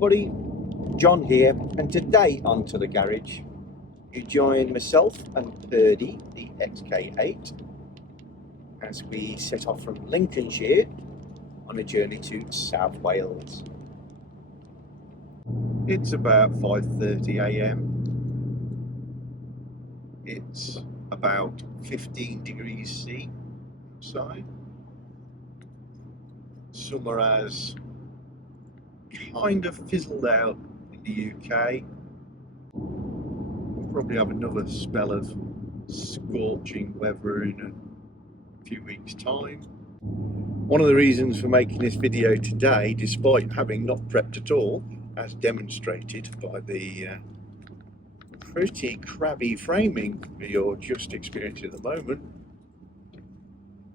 everybody, John here, and today onto the garage you join myself and Purdy, the XK8, as we set off from Lincolnshire on a journey to South Wales. It's about 5:30 AM. It's about 15 degrees C outside. Summer has kind of fizzled out in the UK. We'll probably have another spell of scorching weather in a few weeks' time. One of the reasons for making this video today, despite having not prepped at all, as demonstrated by the pretty crabby framing you're just experiencing at the moment,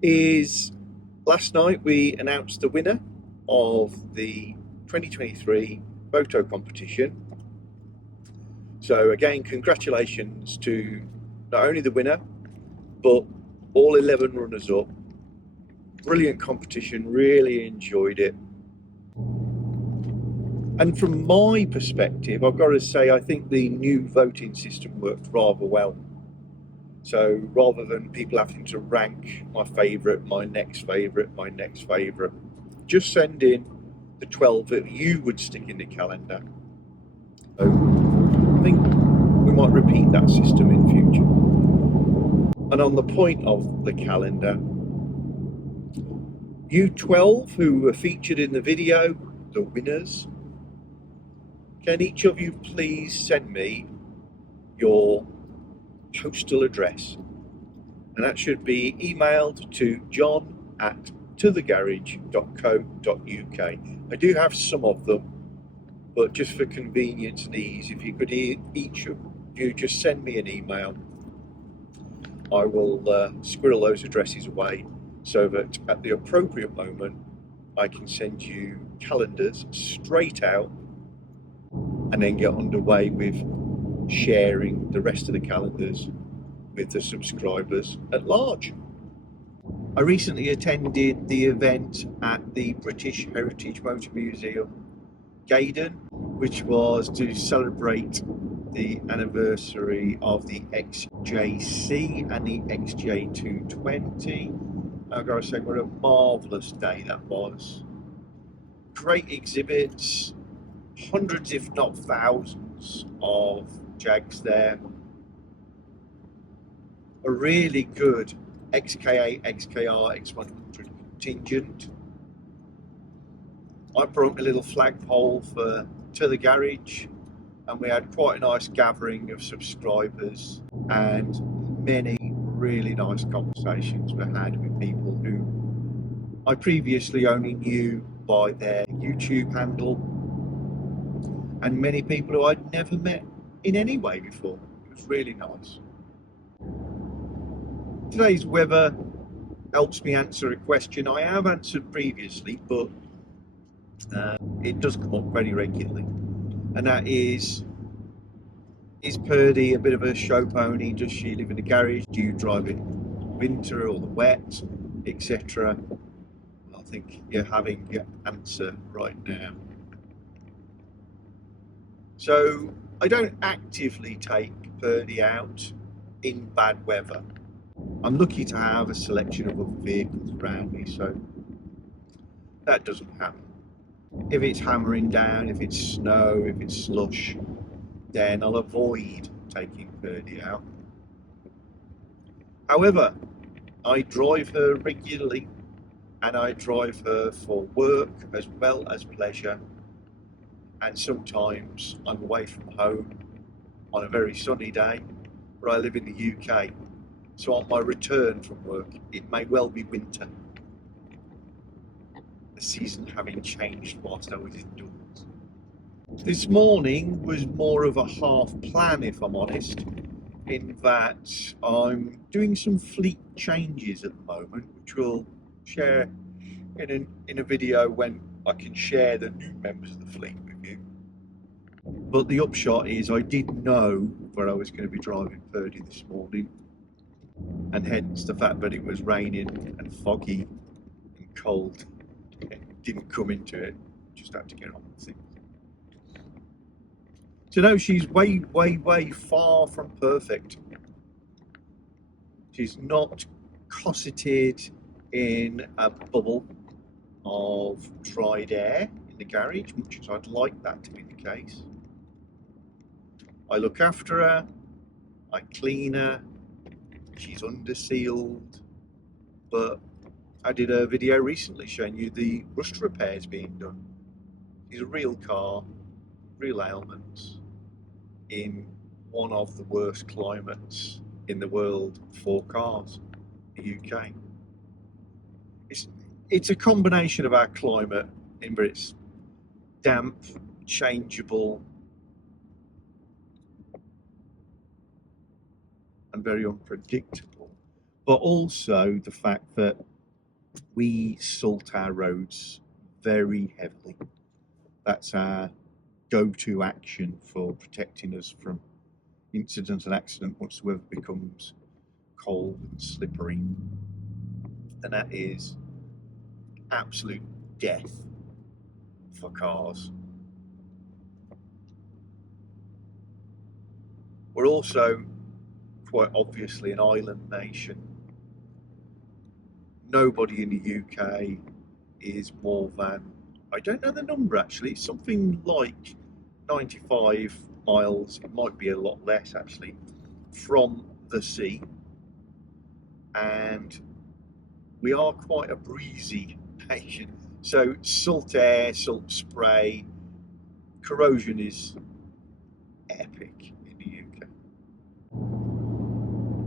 is last night we announced the winner of the 2023 photo competition. So again, congratulations to not only the winner, but all 11 runners-up. Brilliant competition, really enjoyed it. And from my perspective, I've got to say, I think the new voting system worked rather well. So rather than people having to rank my favourite, my next favourite, my next favourite, just send in the 12 that you would stick in the calendar. So I think we might repeat that system in future. And on the point of the calendar, you 12 who were featured in the video, the winners, can each of you please send me your postal address? And that should be emailed to john@tothegarage.co.uk. I do have some of them, but just for convenience and ease, if you could each of you just send me an email, I will squirrel those addresses away so that at the appropriate moment I can send you calendars straight out and then get underway with sharing the rest of the calendars with the subscribers at large. I recently attended the event at the British Heritage Motor Museum, Gaydon, which was to celebrate the anniversary of the XJC and the XJ220. I've got to say, what a marvellous day that was. Great exhibits, hundreds if not thousands of Jags there. A really good XK8, XKR, X100 contingent. I brought a little flagpole to the garage, and we had quite a nice gathering of subscribers and many really nice conversations we had with people who I previously only knew by their YouTube handle, and many people who I'd never met in any way before. It was really nice. Today's weather helps me answer a question I have answered previously, but it does come up very regularly, and that is Purdy a bit of a show pony? Does she live in the garage? Do you drive it winter or the wet, etc.? I think you're having your answer right now. So I don't actively take Purdy out in bad weather. I'm lucky to have a selection of other vehicles around me, so that doesn't happen. If it's hammering down, if it's snow, if it's slush, then I'll avoid taking Purdy out. However, I drive her regularly, and I drive her for work as well as pleasure, and sometimes I'm away from home on a very sunny day, where I live in the UK. So on my return from work, it may well be winter, the season having changed whilst I was indoors. This morning was more of a half plan, if I'm honest, in that I'm doing some fleet changes at the moment, which we'll share in a video when I can share the new members of the fleet with you. But the upshot is I did know where I was going to be driving Purdy this morning, and hence the fact that it was raining and foggy and cold, it didn't come into it, just had to get on with things. So no, she's way far from perfect. She's not cosseted in a bubble of dried air in the garage, much as I'd like that to be the case. I look after her, I clean her, she's under sealed, but I did a video recently showing you the rust repairs being done. She's a real car, real ailments, in one of the worst climates in the world for cars, the UK. It's a combination of our climate in where it's damp, changeable, and very unpredictable, but also the fact that we salt our roads very heavily. That's our go-to action for protecting us from incident and accident once the weather becomes cold and slippery, and that is absolute death for cars. We're also quite obviously an island nation. Nobody in the UK is more than, I don't know the number actually, it's something like 95 miles, it might be a lot less actually, from the sea, and we are quite a breezy nation. So salt air, salt spray, corrosion is epic in the UK.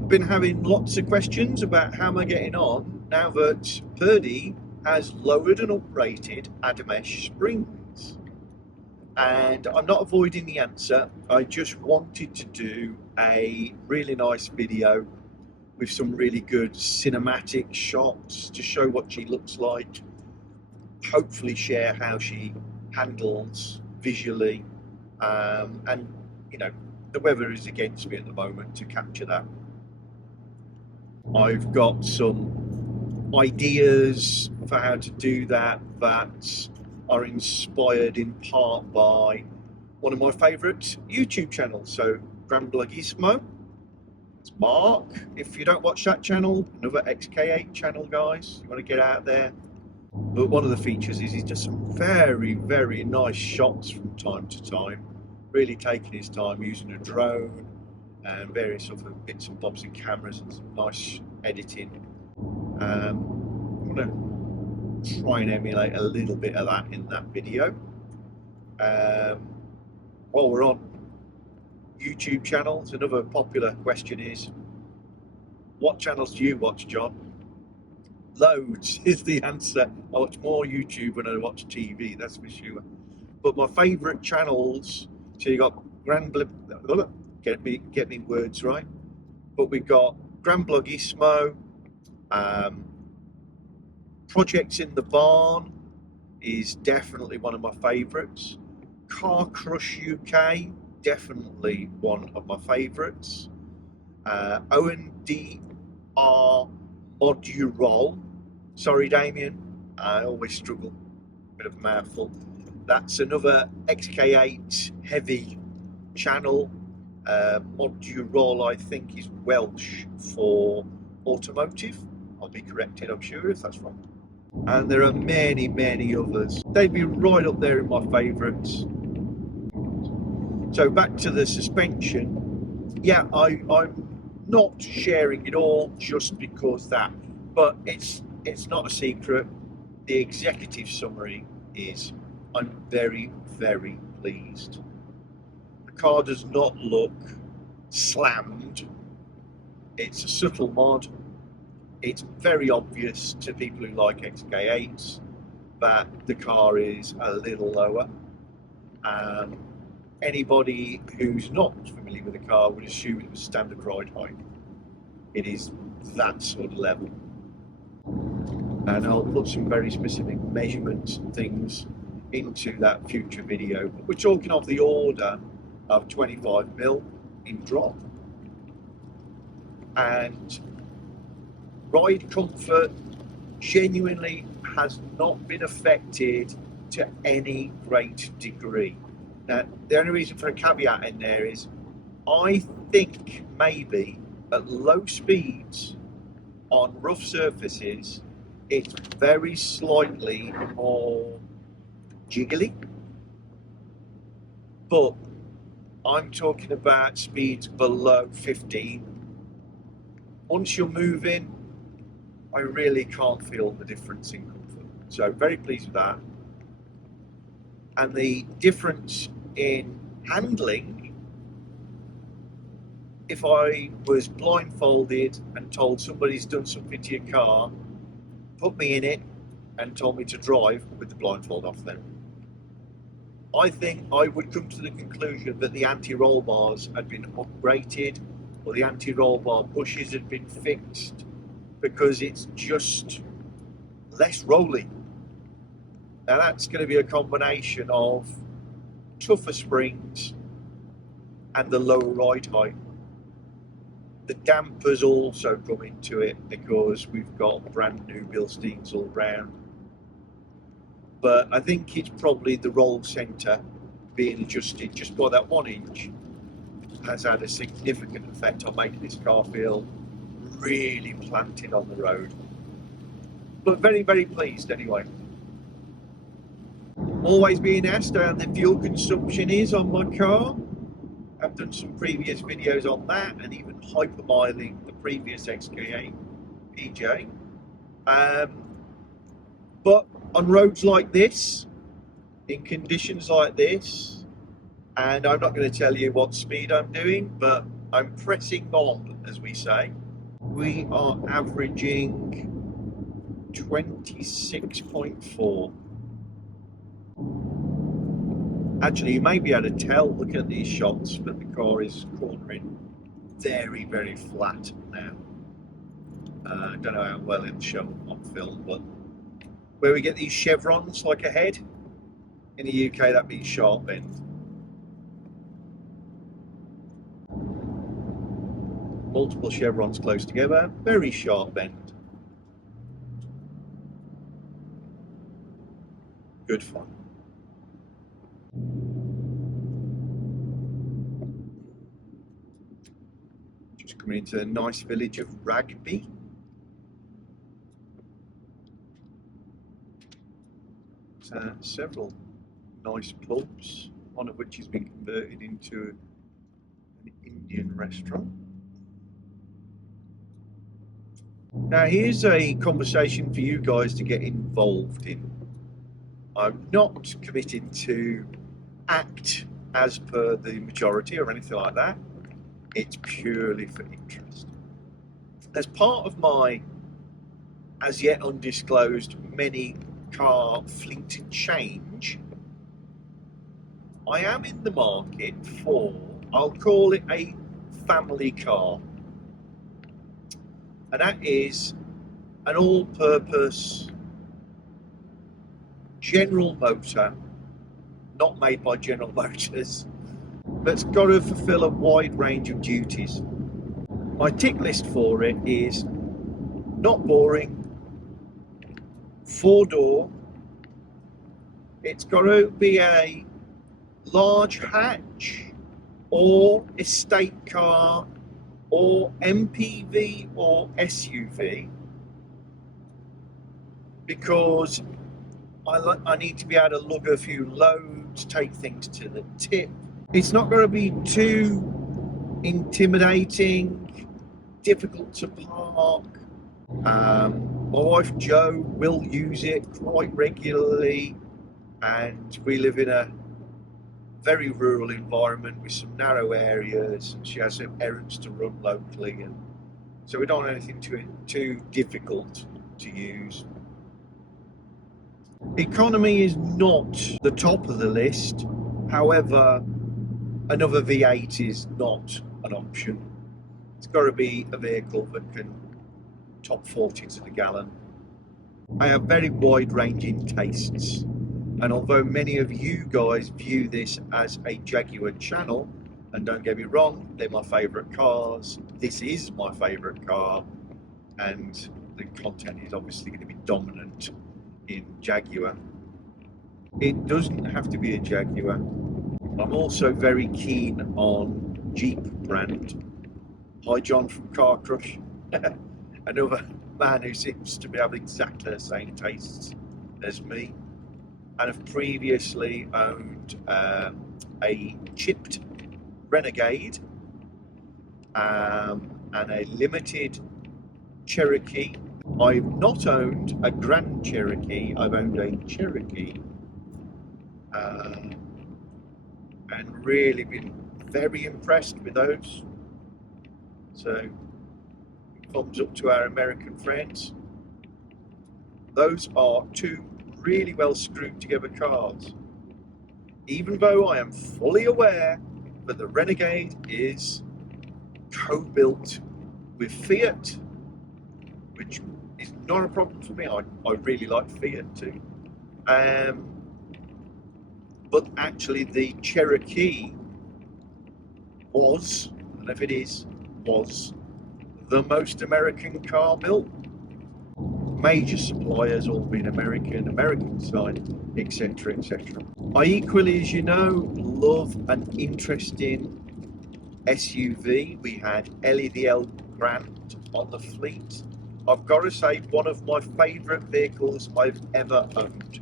I've been having lots of questions about how am I getting on now that Purdy has lowered and uprated Adamesh springs. And I'm not avoiding the answer, I just wanted to do a really nice video with some really good cinematic shots to show what she looks like, hopefully share how she handles visually, and you know, the weather is against me at the moment to capture that. I've got some ideas for how to do that that are inspired in part by one of my favourite YouTube channels, so Jag. It's Mark. If you don't watch that channel, another XK8 channel, guys, you want to get out there. But one of the features is he does some very nice shots from time to time, really taking his time using a drone and various other bits and bobs and cameras and some nice editing. I'm going to try and emulate a little bit of that in that video. While we're on YouTube channels, another popular question is, what channels do you watch, John? Loads is the answer. I watch more YouTube than I watch TV, that's for sure. But my favourite channels, so you got get me words right. But we've got Gloucester, Projects in the Barn is definitely one of my favourites. Car Crush UK, definitely one of my favourites. ONDR Modurol. Sorry, Damien, I always struggle. Bit of a mouthful. That's another XK8 heavy channel. Modurol, I think, is Welsh for automotive. I'll be corrected, I'm sure, if that's wrong. And there are many others. They'd be right up there in my favourites. So back to the suspension. Yeah, I'm not sharing it all just because that, but it's not a secret. The executive summary is I'm very pleased. The car does not look slammed. It's a subtle mod. It's very obvious to people who like XK8s that the car is a little lower. Anybody who's not familiar with the car would assume it was standard ride height. It is that sort of level. And I'll put some very specific measurements and things into that future video. We're talking of the order of 25mm in drop. And ride comfort genuinely has not been affected to any great degree. Now, the only reason for a caveat in there is I think maybe at low speeds on rough surfaces it's very slightly more jiggly, but I'm talking about speeds below 15. Once you're moving, I really can't feel the difference in comfort. So very pleased with that. And the difference in handling, if I was blindfolded and told somebody's done something to your car, put me in it and told me to drive with the blindfold off them, I think I would come to the conclusion that the anti-roll bars had been upgraded or the anti-roll bar bushes had been fixed, because it's just less rolling. Now that's going to be a combination of tougher springs and the lower ride height. The dampers also come into it because we've got brand new Bilsteins all round. But I think it's probably the roll centre being adjusted just by that 1 inch has had a significant effect on making this car feel really planted on the road. But very, very pleased anyway. Always being asked how the fuel consumption is on my car. I've done some previous videos on that and even hypermiling the previous XK8 PJ. But on roads like this, in conditions like this, and I'm not going to tell you what speed I'm doing, but I'm pressing on, as we say. We are averaging 26.4. Actually, you may be able to tell looking at these shots that the car is cornering very, very flat now. I don't know how well it'll show on film, but where we get these chevrons like ahead, in the UK that means sharp bend. Multiple chevrons close together, very sharp bend. Good fun. Just coming into a nice village of Rugby. Several nice pubs, one of which has been converted into an Indian restaurant. Now here's a conversation for you guys to get involved in. I'm not committing to act as per the majority or anything like that. It's purely for interest. As part of my as yet undisclosed many car fleet change, I am in the market for, I'll call it a family car, and that is an all-purpose General Motor, not made by General Motors, that's got to fulfill a wide range of duties. My tick list for it is not boring, 4-door, it's got to be a large hatch or estate car or MPV or SUV, because I need to be able to lug a few loads, take things to the tip. It's not going to be too intimidating, difficult to park. My wife Jo will use it quite regularly, and we live in a very rural environment with some narrow areas. She has some errands to run locally, and so we don't want anything too difficult to use. Economy is not the top of the list, however another V8 is not an option. It's got to be a vehicle that can top 40 to the gallon. I have very wide-ranging tastes, and although many of you guys view this as a Jaguar channel, and don't get me wrong, they're my favourite cars, this is my favourite car, and the content is obviously going to be dominant in Jaguar. It doesn't have to be a Jaguar. I'm also very keen on Jeep brand. Hi John from Car Crush, another man who seems to be having exactly the same tastes as me, and have previously owned a chipped Renegade and a limited Cherokee. I've not owned a Grand Cherokee, I've owned a Cherokee, and really been very impressed with those. So, thumbs up to our American friends. Those are two really well screwed together cars. Even though I am fully aware that the Renegade is co-built with Fiat, which is not a problem for me. I really like Fiat too. But actually the Cherokee was, and if it is, was the most American car built. Major suppliers all being American side, etc, etc. I equally, as you know, love an interesting SUV. We had Ellie the L Grand on the fleet. I've got to say, one of my favourite vehicles I've ever owned.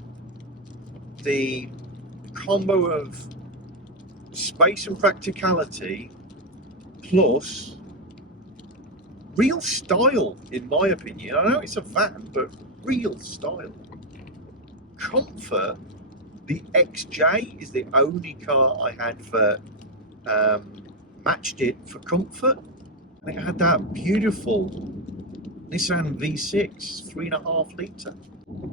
The combo of space and practicality plus real style, in my opinion. I know it's a van, but real style. Comfort. The XJ is the only car I had for matched it for comfort. And it had that beautiful Nissan V6 3.5 litre.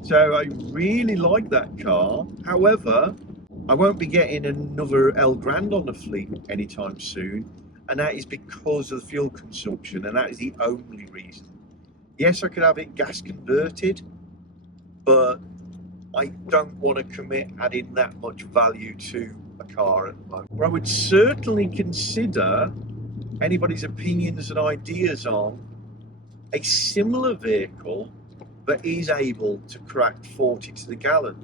So I really like that car. However, I won't be getting another L Grand on the fleet anytime soon, and that is because of the fuel consumption, and that is the only reason. Yes, I could have it gas converted, but I don't want to commit adding that much value to a car at the moment. But I would certainly consider anybody's opinions and ideas on a similar vehicle that is able to crack 40 to the gallon.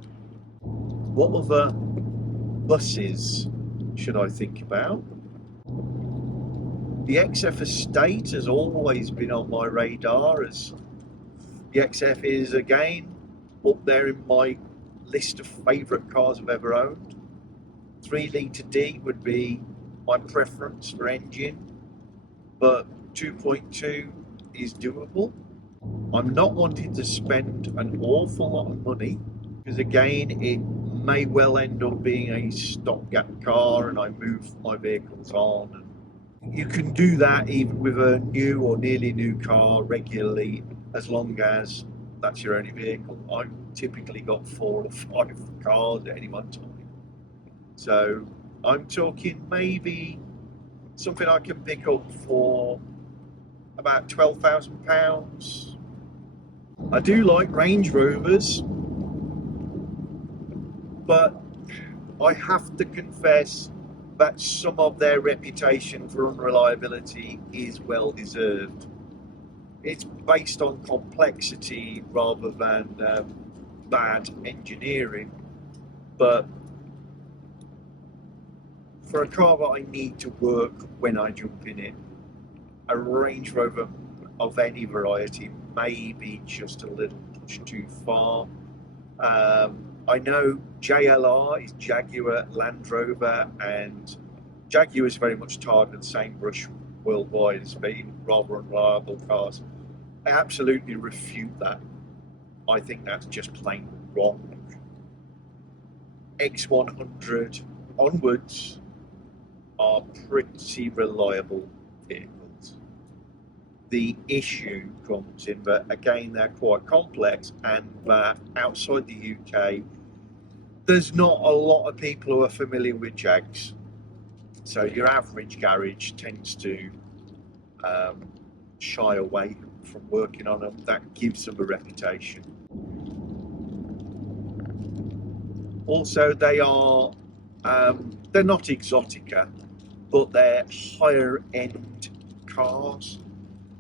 What other buses should I think about? The XF Estate has always been on my radar, as the XF is again up there in my list of favourite cars I've ever owned. 3 litre D would be my preference for engine, but 2.2 is doable. I'm not wanting to spend an awful lot of money, because again it may well end up being a stopgap car and I move my vehicles on. You can do that even with a new or nearly new car regularly, as long as that's your only vehicle. I've typically got 4 or 5 cars at any one time. So I'm talking maybe something I can pick up for about £12,000. I do like Range Rovers, but I have to confess that some of their reputation for unreliability is well deserved. It's based on complexity rather than bad engineering, but for a car that I need to work when I jump in it, a Range Rover of any variety may be just a little push too far. I know JLR is Jaguar Land Rover, and Jaguar is very much targeted the same brush worldwide as being rather unreliable cars. I absolutely refute that. I think that's just plain wrong. X100 onwards are pretty reliable vehicles. The issue comes in that, again, they're quite complex, and that outside the UK, there's not a lot of people who are familiar with Jags. So your average garage tends to shy away from working on them. That gives them a reputation. Also, they are they're not exotica, but they're higher end cars,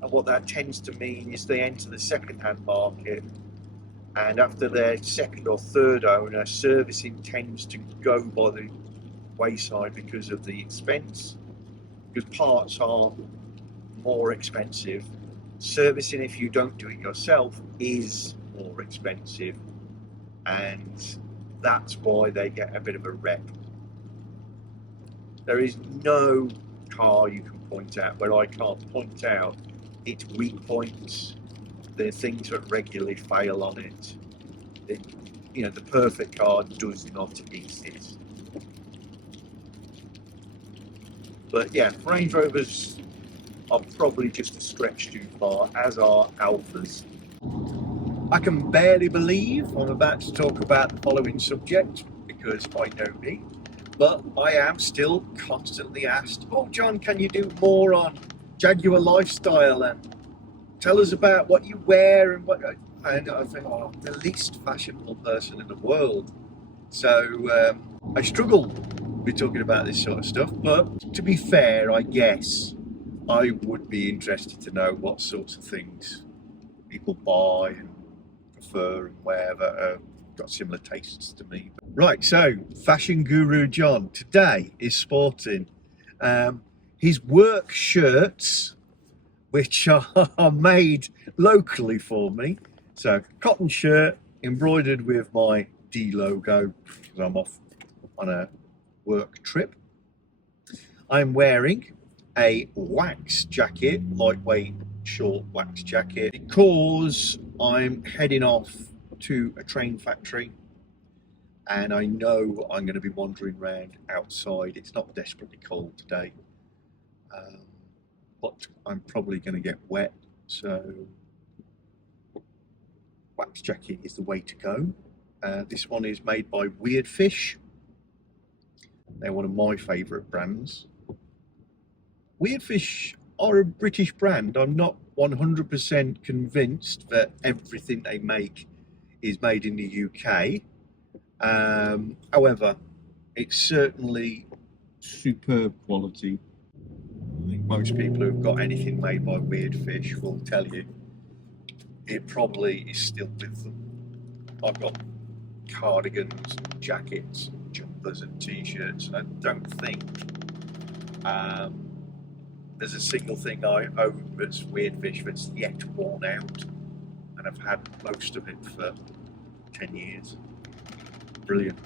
and what that tends to mean is they enter the second-hand market, and after their second or third owner, servicing tends to go by the wayside because of the expense, because parts are more expensive. Servicing, if you don't do it yourself, is more expensive, and that's why they get a bit of a rep. There is no car you can point out where I can't point out its weak points, the things that regularly fail on it. You know, the perfect car does not exist. But yeah, Range Rovers are probably just a stretch too far, as are Alphas. I can barely believe I'm about to talk about the following subject, because I know me, but I am still constantly asked, oh John, can you do more on Jaguar Lifestyle and tell us about what you wear and what... And I think, oh, I'm the least fashionable person in the world. So I struggle with talking about this sort of stuff, but to be fair, I guess I would be interested to know what sorts of things people buy and prefer and wear that have got similar tastes to me. Right, so fashion guru John today is sporting his work shirts, which are made locally for me. So cotton shirt embroidered with my D logo because I'm off on a work trip. I'm wearing a wax jacket, lightweight short wax jacket, because I'm heading off to a train factory and I know I'm going to be wandering around outside. It's not desperately cold today, but I'm probably going to get wet, so wax jacket is the way to go. This one is made by Weird Fish. They're one of my favourite brands. Weird Fish are a British brand. I'm not 100% convinced that everything they make is made in the UK. However, it's certainly superb quality. I think most people who've got anything made by Weird Fish will tell you it probably is still with them. I've got cardigans, jackets, jumpers and t-shirts. I don't think there's a single thing I own that's Weird Fish that's yet worn out, and I've had most of it for 10 years. Brilliant.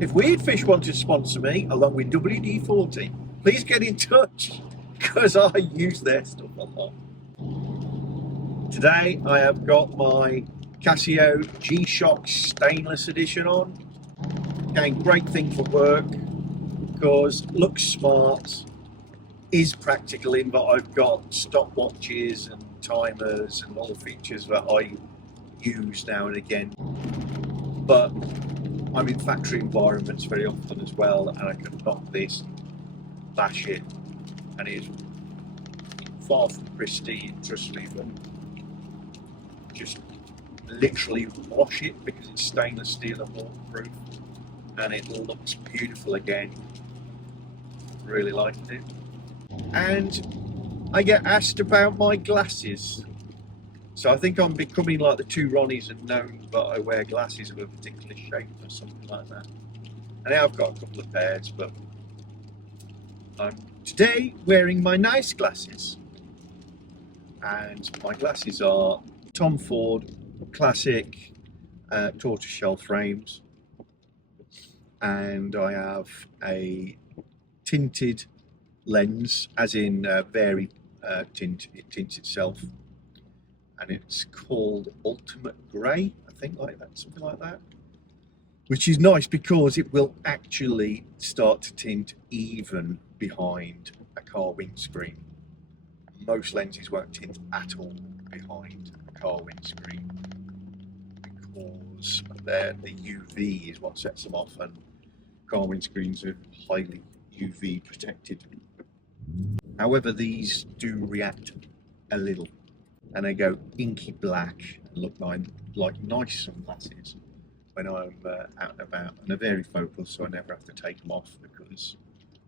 If Weird Fish want to sponsor me along with WD-40, please get in touch, because I use their stuff a lot. Today I have got my Casio G-Shock stainless edition on. Again, great thing for work because looks smart, is practical in that I've got stopwatches and timers and all the features that I use now and again. But I'm in factory environments very often as well, and I can knock this, bash it, and it's far from pristine, trust me, but just literally wash it because it's stainless steel and waterproof, and it looks beautiful again. Really liked it. And I get asked about my glasses, so I think I'm becoming like the two Ronnies and known that I wear glasses of a particular shape or something like that. And now I've got a couple of pairs, but I'm today wearing my nice glasses, and my glasses are Tom Ford classic tortoiseshell frames, and I have a tinted lens, as in varied tint. It tints itself, and it's called Ultimate Grey, I think, like that, something like that, which is nice because it will actually start to tint even behind a car windscreen. Most lenses won't tint at all behind a car windscreen because the UV is what sets them off, and car windscreens are highly UV protected. However, these do react a little, and they go inky black and look like nice sunglasses when I'm out and about, and they're very focused, so I never have to take them off because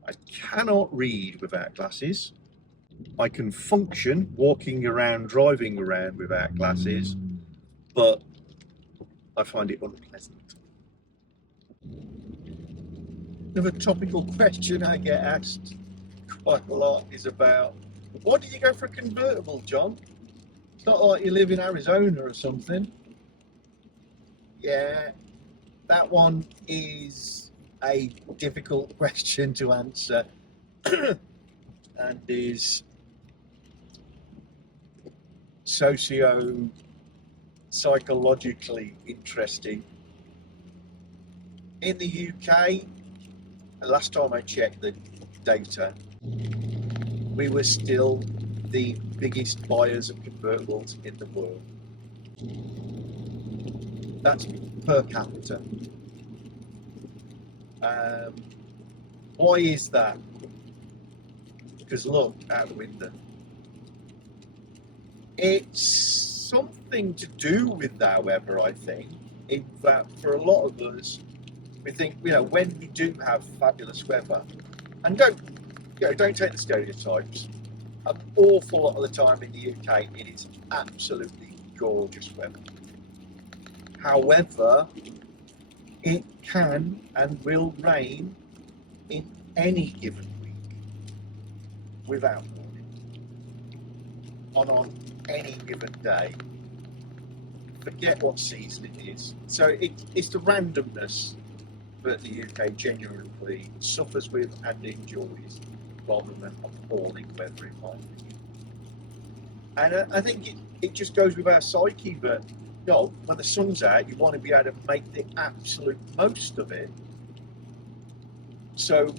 I cannot read without glasses. I can function walking around, driving around without glasses, but I find it unpleasant. Another topical question I get asked quite a lot is about, why did you go for a convertible, John? It's not like you live in Arizona or something. Yeah, that one is a difficult question to answer and is psychologically interesting. In the UK, the last time I checked the data, we were still the biggest buyers of convertibles in the world. That's per capita. Why is that? Because look out the window. It's something to do with the weather, I think. In that, for a lot of us, we think, when we do have fabulous weather, and don't take the stereotypes. An awful lot of the time in the UK, it is absolutely gorgeous weather. However, it can and will rain in any given week without warning. On any given day. Forget what season it is. So it's the randomness that the UK genuinely suffers with and enjoys, rather than appalling weather in my opinion. And I think it just goes with our psyche that, when the sun's out, you want to be able to make the absolute most of it. So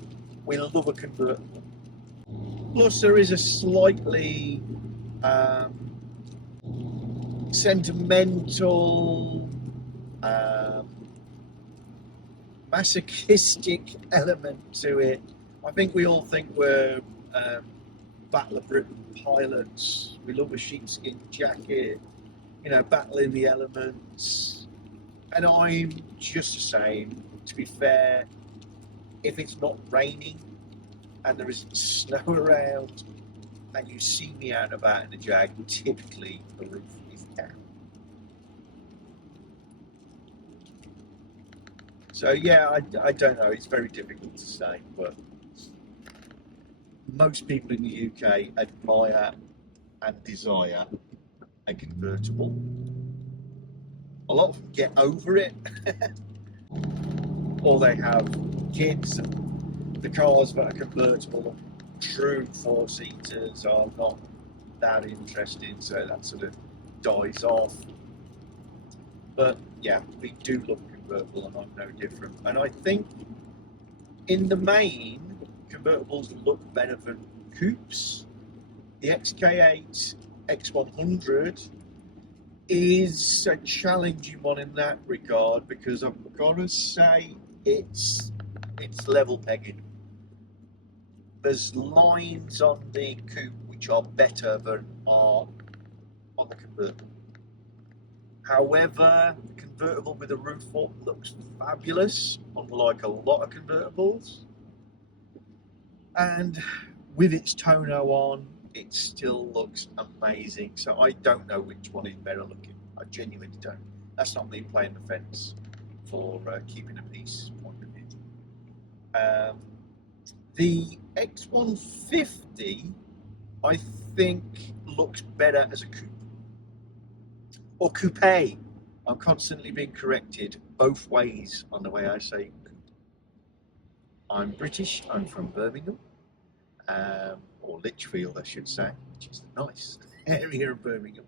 we love a convertible. Plus, there is a slightly sentimental, masochistic element to it. I think we all think we're Battle of Britain pilots. We love a sheepskin jacket, battling the elements. And I'm just the same. To be fair, if it's not raining and there isn't snow around and you see me out and about in a Jag, typically the roof is down. So yeah, I don't know, it's very difficult to say, but most people in the UK admire and desire a convertible. A lot of them get over it, or they have kids, and the cars that are convertible, true four-seaters, are not that interesting, so that sort of dies off. But yeah, we do love convertible, and I'm no different. And I think in the main, convertibles look better than coupes. The XK8 X100 is a challenging one in that regard, because I've got to say it's level pegging. There's lines on the coupe which are better than are on the convertible. However, the convertible with a roof up looks fabulous, unlike a lot of convertibles. And with its tonneau on, it still looks amazing. So I don't know which one is better looking. I genuinely don't. That's not me playing the fence for keeping a peace point of view. The X150, I think, looks better as a coupe. Or coupe. I'm constantly being corrected both ways on the way I say coupe. I'm British, I'm from Birmingham, or Lichfield I should say, which is a nice area of Birmingham,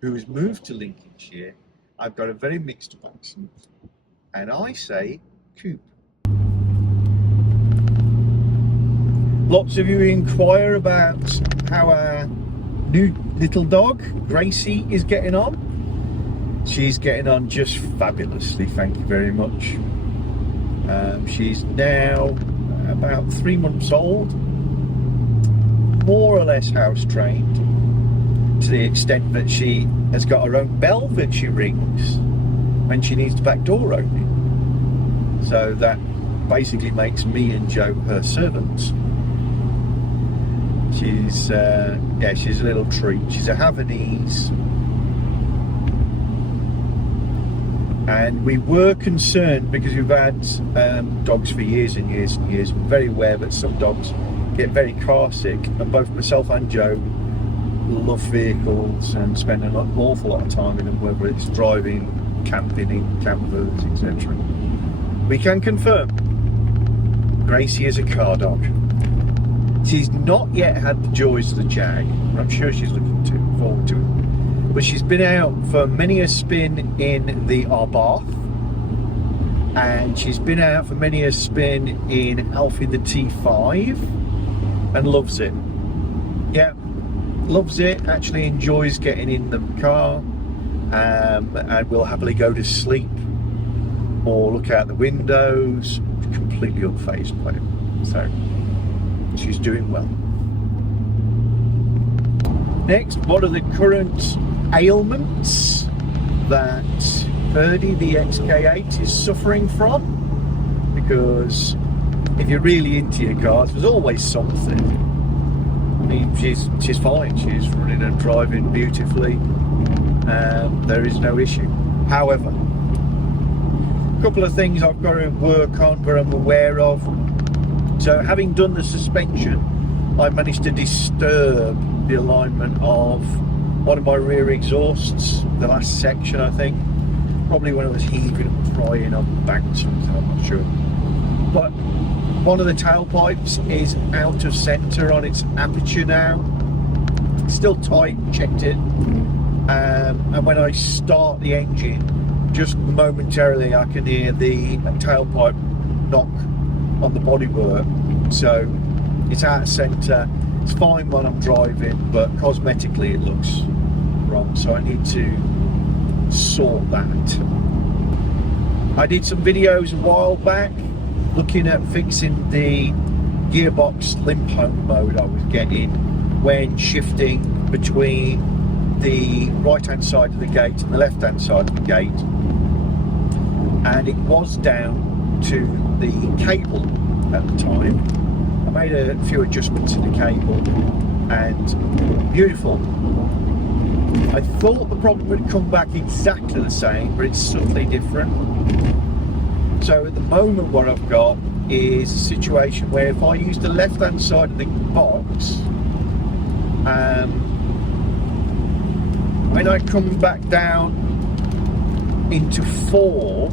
who has moved to Lincolnshire. I've got a very mixed up accent, and I say coupe. Lots of you inquire about how our new little dog, Gracie, is getting on. She's getting on just fabulously, thank you very much. She's now about 3 months old, more or less house trained, to the extent that she has got her own bell that she rings when she needs the back door opening. So that basically makes me and Joe her servants. She's she's a little treat. She's a Havanese. And we were concerned because we've had dogs for years and years and years. We're very aware that some dogs get very car sick, and both myself and Joe love vehicles and spend an awful lot of time in them, whether it's driving, camping in campers, etc. We can confirm Gracie is a car dog. She's not yet had the joys of the Jag, but I'm sure she's looking forward to it. But she's been out for many a spin in the Arbath, and she's been out for many a spin in Alfie the T5, and loves it. Yeah, loves it, actually enjoys getting in the car, and will happily go to sleep or look out the windows, completely unfazed by it. So she's doing well. Next, what are the current ailments that Birdie the XK8 is suffering from? Because if you're really into your cars, there's always something. I mean, she's fine. She's running and driving beautifully. There is no issue. However, a couple of things I've got to work on, but I'm aware of. So, having done the suspension, I managed to disturb the alignment of one of my rear exhausts, the last section, I think. Probably when I was heaving and prying on banked something, I'm not sure. But one of the tailpipes is out of centre on its aperture now. It's still tight, checked it. And when I start the engine, just momentarily I can hear the tailpipe knock on the bodywork. So it's out of centre. It's fine when I'm driving, but cosmetically it looks wrong, so I need to sort that. I did some videos a while back looking at fixing the gearbox limp home mode I was getting when shifting between the right hand side of the gate and the left hand side of the gate, and it was down to the cable at the time. I made a few adjustments in the cable and beautiful. I thought the problem would come back exactly the same, but it's subtly different. So at the moment what I've got is a situation where if I use the left hand side of the box, when I come back down into 4,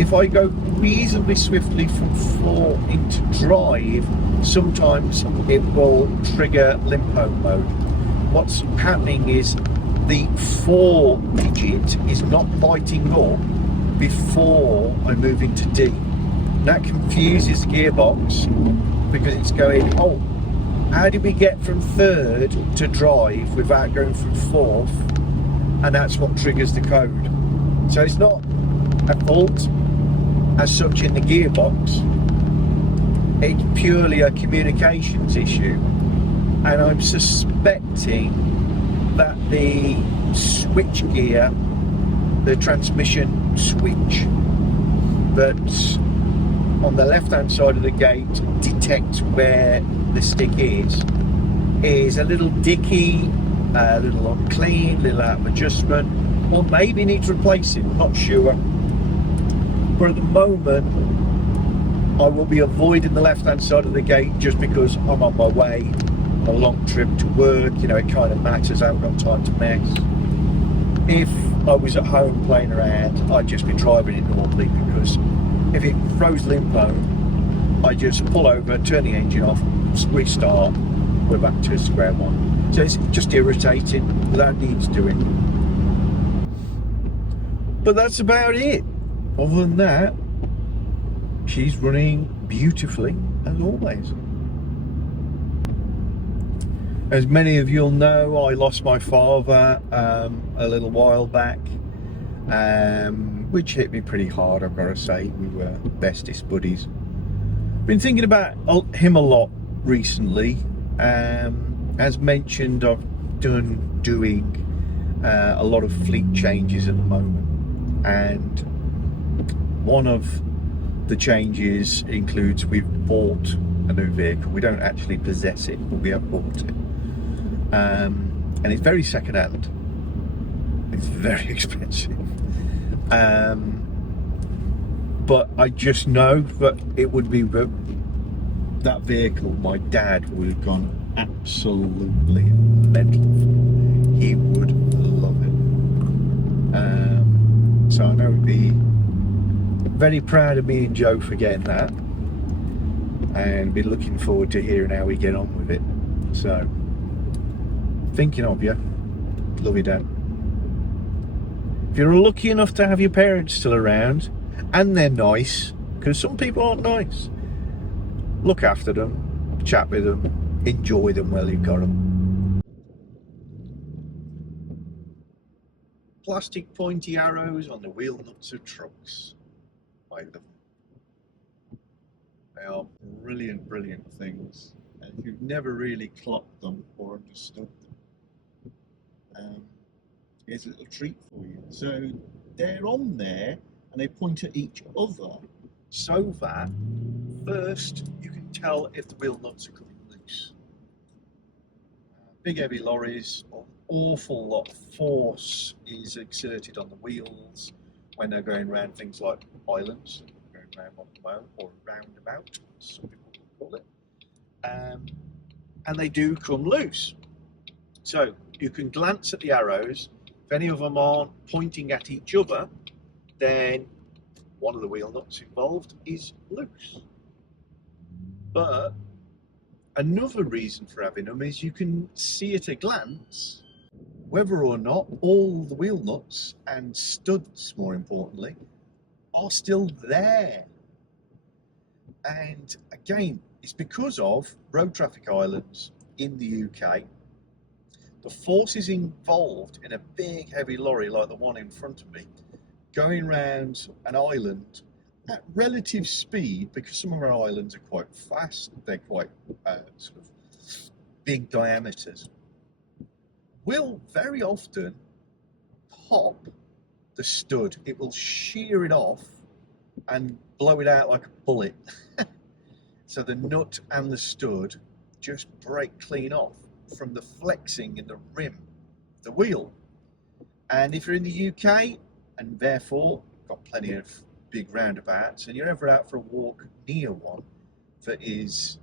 if I go reasonably swiftly from 4 into drive, sometimes it will trigger limp home mode. What's happening is the 4 digit is not lighting up before I move into D. And that confuses the gearbox because it's going, oh, how did we get from 3rd to drive without going from 4th? And that's what triggers the code. So it's not a fault as such in the gearbox. It's purely a communications issue. And I'm suspecting that the switch gear, the transmission switch that on the left hand side of the gate detects where the stick is a little dicky, a little unclean, a little out of adjustment, or maybe needs replacing, I'm not sure. But at the moment I will be avoiding the left hand side of the gate just because I'm on my way, a long trip to work, you know, it kind of matters, I haven't got time to mess. If I was at home playing around, I'd just be driving it normally, because if it throws limp home, I just pull over, turn the engine off, restart, we're back to square one. So it's just irritating, that needs doing. But that's about it. Other than that, she's running beautifully as always. As many of you'll know, I lost my father a little while back, which hit me pretty hard, I've got to say. We were bestest buddies. Been thinking about him a lot recently. As mentioned, I've doing a lot of fleet changes at the moment, and one of the changes includes we've bought a new vehicle. We don't actually possess it, but we have bought it. And it's very second hand. It's very expensive. But I just know that it would be that vehicle my dad would have gone absolutely mental for. He would love it. So I know he'd be very proud of me and Joe for getting that, and be looking forward to hearing how we get on with it. So, thinking of you. Love you, Dad. If you're lucky enough to have your parents still around, and they're nice, because some people aren't nice, look after them, chat with them, enjoy them while you've got them. Plastic pointy arrows on the wheel nuts of trucks. I love them. They are brilliant, brilliant things. And if you've never really clocked them or understood them, it's a little treat for you. So they're on there and they point at each other so that first you can tell if the wheel nuts are coming loose. Big heavy lorries, an awful lot of force is exerted on the wheels when they're going around things like islands, going around on the moat or roundabout, some people will call it, and they do come loose. So you can glance at the arrows. If any of them aren't pointing at each other, then one of the wheel nuts involved is loose. But another reason for having them is you can see at a glance whether or not all the wheel nuts and studs, more importantly, are still there. And again, it's because of road traffic islands in the UK. The forces involved in a big heavy lorry like the one in front of me going around an island at relative speed, because some of our islands are quite fast, they're quite sort of big diameters, will very often pop the stud. It will shear it off and blow it out like a bullet. So the nut and the stud just break clean off from the flexing in the rim of the wheel. And if you're in the UK and therefore got plenty of big roundabouts and you're ever out for a walk near one that is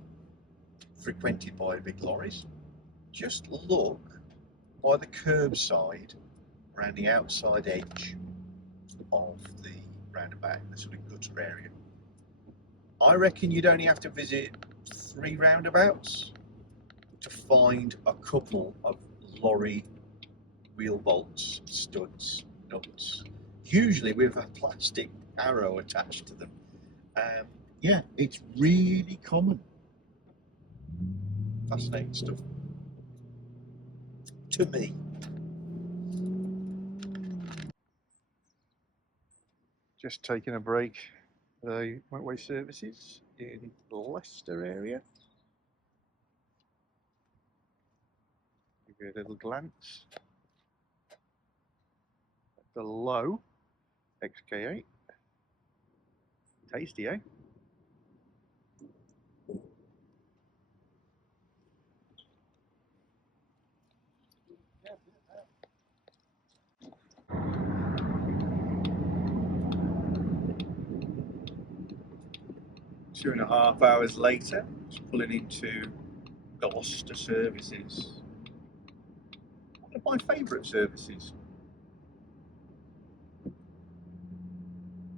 frequented by big lorries, just look by the curbside around the outside edge of the roundabout, the sort of gutter area. I reckon you'd only have to visit 3 roundabouts to find a couple of lorry wheel bolts, studs, nuts, usually with a plastic arrow attached to them. Yeah, it's really common. Fascinating stuff to me. Just taking a break for the motorway services in the Gloucester area. Give you a little glance at the low XK8. Tasty, eh? Two and a half hours later, just pulling into Gloucester services. One of my favourite services.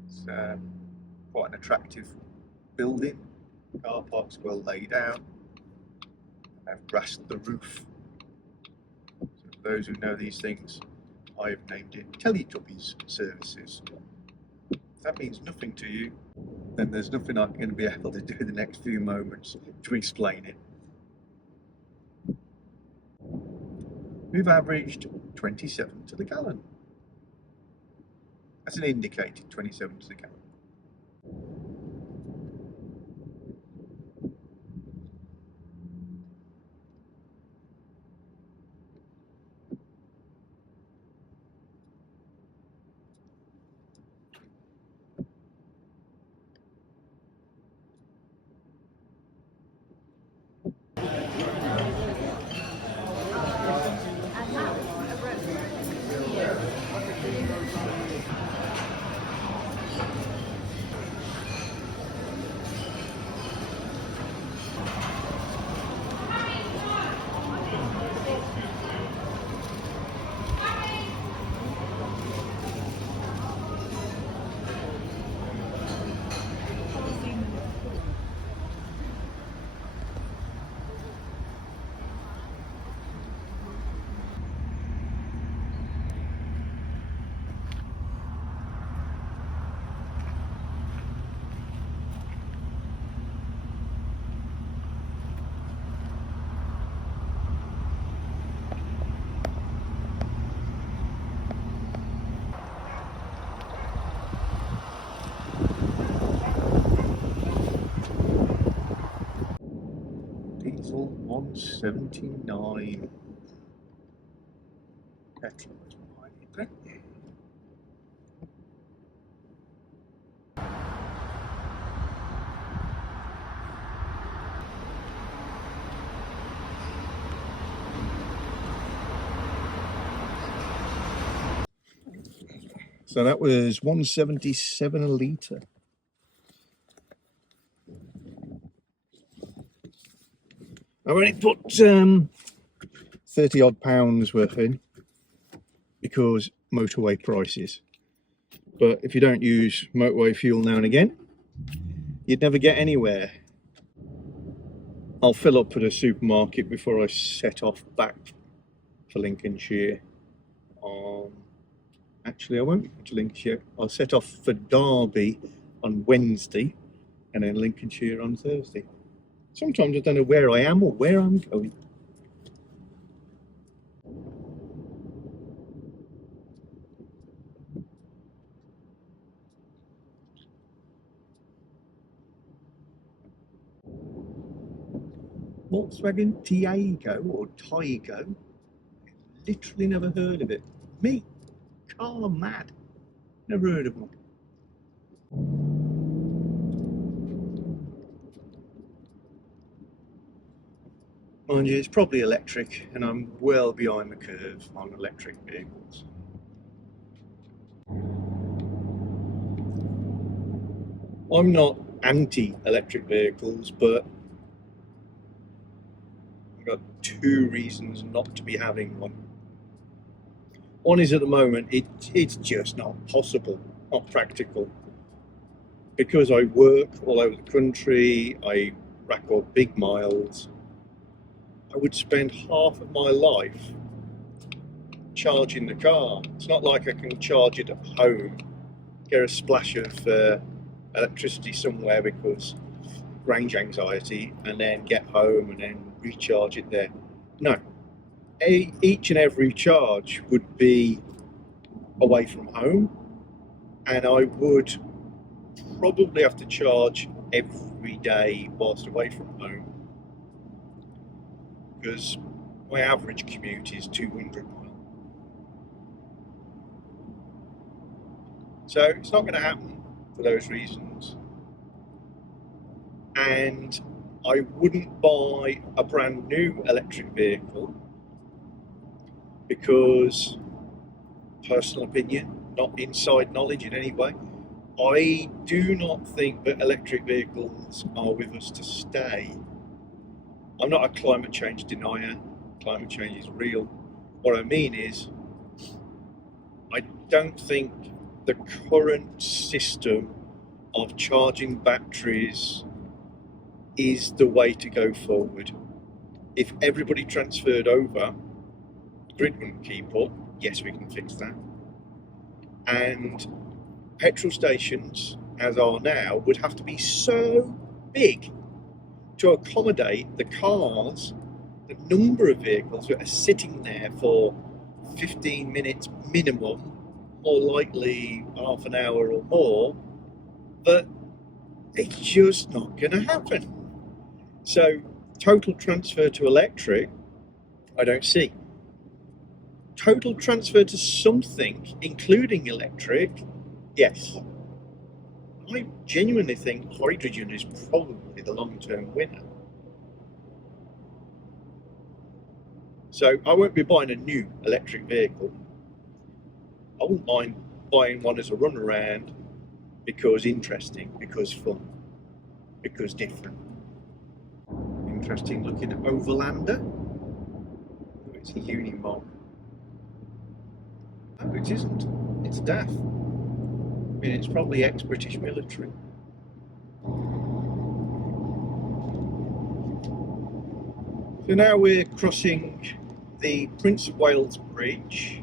It's quite an attractive building. Car park's well laid out. I've grassed the roof. So for those who know these things, I've named it Teletubbies Services. If that means nothing to you, then there's nothing I'm going to be able to do in the next few moments to explain it. We've averaged 27 to the gallon. That's an indicated 27 to the gallon. diesel 179. Petrol is behind it there. So that was 177 a litre. I only put 30 odd pounds worth in because motorway prices. But if you don't use motorway fuel now and again, you'd never get anywhere. I'll fill up at a supermarket before I set off back for Lincolnshire. Actually, I won't go to Lincolnshire. I'll set off for Derby on Wednesday and then Lincolnshire on Thursday. Sometimes I don't know where I am or where I'm going. Volkswagen Tiago or Tygo. Literally never heard of it. Me, car mad. Never heard of one. Mind you, it's probably electric, and I'm well behind the curve on electric vehicles. I'm not anti-electric vehicles, but I've got two reasons not to be having one. One is at the moment, it's just not possible, not practical. Because I work all over the country, I rack up big miles, I would spend half of my life charging the car. It's not like I can charge it at home, get a splash of electricity somewhere because range anxiety, and then get home and then recharge it there. No, each and every charge would be away from home, and I would probably have to charge every day whilst away from home, because my average commute is 200 miles. So it's not going to happen for those reasons. And I wouldn't buy a brand new electric vehicle because, personal opinion, not inside knowledge in any way, I do not think that electric vehicles are with us to stay. I'm not a climate change denier. Climate change is real. What I mean is, I don't think the current system of charging batteries is the way to go forward. If everybody transferred over, the grid wouldn't keep up. Yes, we can fix that. And petrol stations, as are now, would have to be so big to accommodate the cars, the number of vehicles that are sitting there for 15 minutes minimum, more likely half an hour or more, but it's just not going to happen. So total transfer to electric, I don't see. Total transfer to something, including electric, yes. I genuinely think hydrogen is probably the long-term winner. So I won't be buying a new electric vehicle. I wouldn't mind buying one as a run around because interesting, because fun, because different. Interesting looking Overlander. Oh, it's a Unimog. No, it isn't. It's DAF. I mean, it's probably ex-British military. So now we're crossing the Prince of Wales Bridge,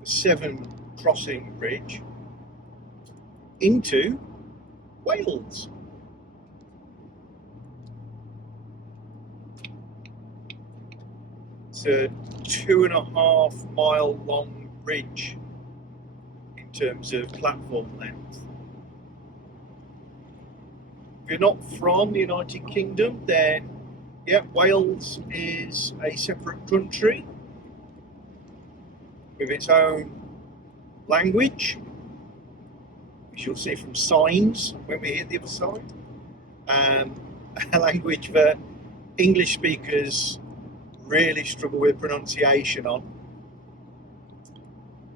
the Severn Crossing Bridge, into Wales. It's a 2.5 mile long bridge in terms of platform length. If you're not from the United Kingdom, then yeah, Wales is a separate country with its own language, as you'll see from signs when we hit the other side. A language that English speakers really struggle with pronunciation on,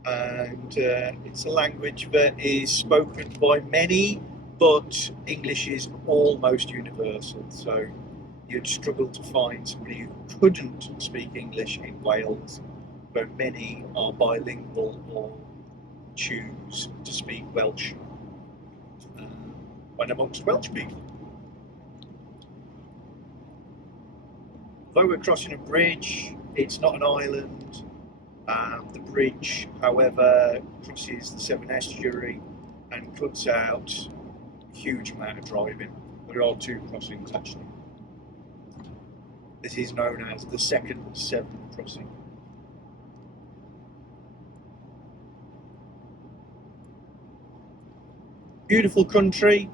and it's a language that is spoken by many, but English is almost universal, so you'd struggle to find somebody who couldn't speak English in Wales, but many are bilingual or choose to speak Welsh when amongst Welsh people. Though we're crossing a bridge, it's not an island. The bridge, however, crosses the Severn Estuary and cuts out a huge amount of driving. There are two crossings actually. This is known as the second Severn crossing. Beautiful country,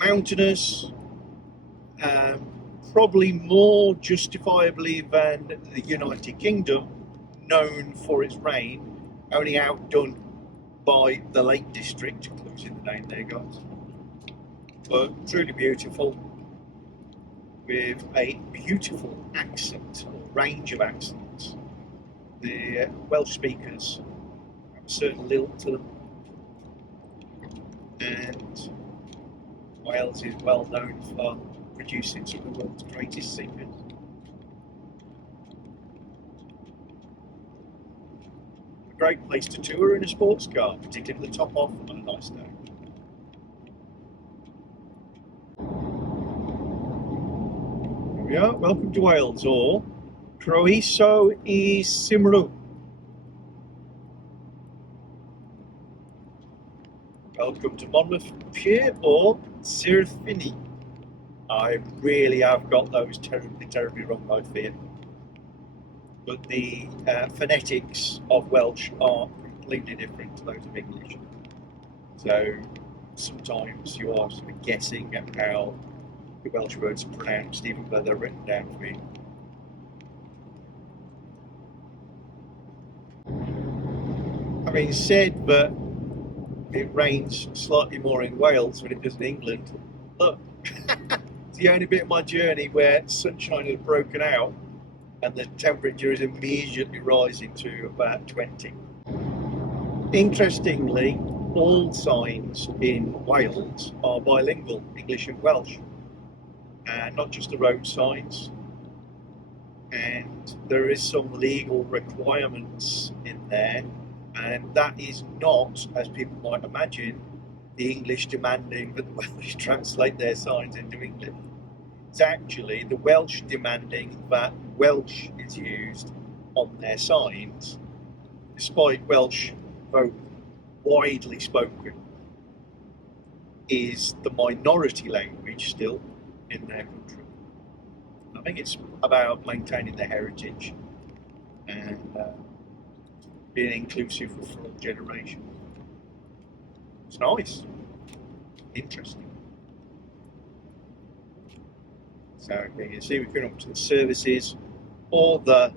mountainous, probably more justifiably than the United Kingdom, known for its rain, only outdone by the Lake District, losing the name there, guys. But truly beautiful, with a beautiful accent, or range of accents. The Welsh speakers have a certain lilt to them, and Wales is well known for producing some of the world's greatest singers. A great place to tour in a sports car, particularly the top off on a nice day. Here we are, welcome to Wales, or Croeso I Cymru. Welcome to Monmouthshire, or Sirfini. I really have got those terribly wrong, I fear. But the phonetics of Welsh are completely different to those of English. So sometimes you are sort of guessing at how the Welsh words are pronounced, even though they're written down for you. Having said that it rains slightly more in Wales than it does in England, look, it's the only bit of my journey where sunshine has broken out and the temperature is immediately rising to about 20. Interestingly, all signs in Wales are bilingual, English and Welsh, and not just the road signs. And there is some legal requirements in there, and that is not, as people might imagine, the English demanding that the Welsh translate their signs into English. It's actually the Welsh demanding that Welsh is used on their signs, despite Welsh, though widely spoken, is the minority language still in their country. I think it's about maintaining their heritage and being inclusive for all generations. It's nice, interesting. So you can see we're going up to the services, or the,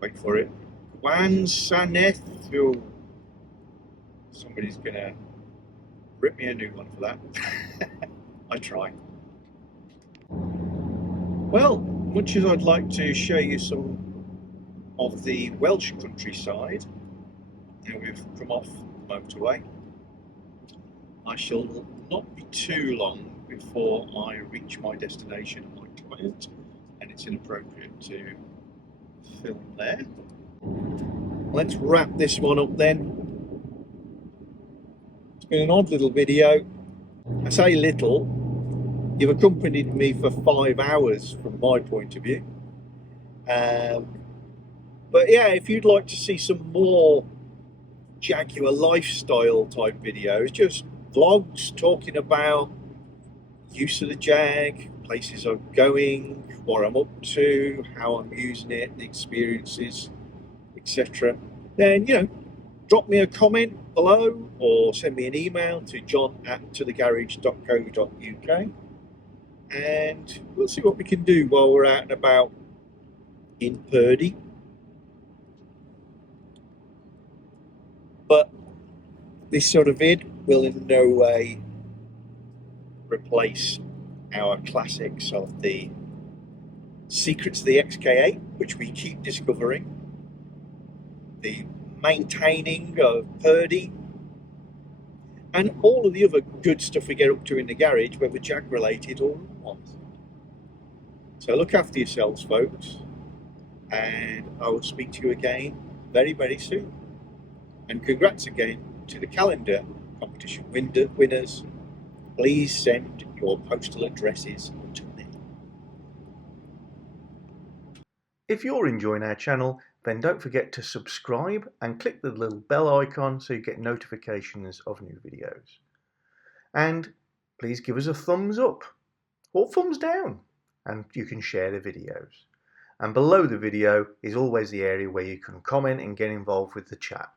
wait for it, Gwansanethu. Somebody's going to rip me a new one for that. I try. Well, much as I'd like to show you some of the Welsh countryside, now we've come off the motorway, I shall not be too long before I reach my destination, my client, and it's inappropriate to film there. Let's wrap this one up then. It's been an odd little video. I say little, you've accompanied me for 5 hours from my point of view. But yeah, if you'd like to see some more Jaguar lifestyle type videos, just vlogs talking about use of the Jag, places I'm going, what I'm up to, how I'm using it, the experiences, etc., then, you know, drop me a comment below or send me an email to john@tothegarage.co.uk, and we'll see what we can do while we're out and about in Purdy. But this sort of vid will in no way replace our classics of the secrets of the XK8, which we keep discovering, the maintaining of Purdy, and all of the other good stuff we get up to in the garage, whether Jag related or not. So look after yourselves, folks, and I will speak to you again very, very soon. And congrats again to the calendar competition winners. Please send your postal addresses to me. If you're enjoying our channel, then don't forget to subscribe and click the little bell icon so you get notifications of new videos. And please give us a thumbs up or thumbs down, and you can share the videos. And below the video is always the area where you can comment and get involved with the chat.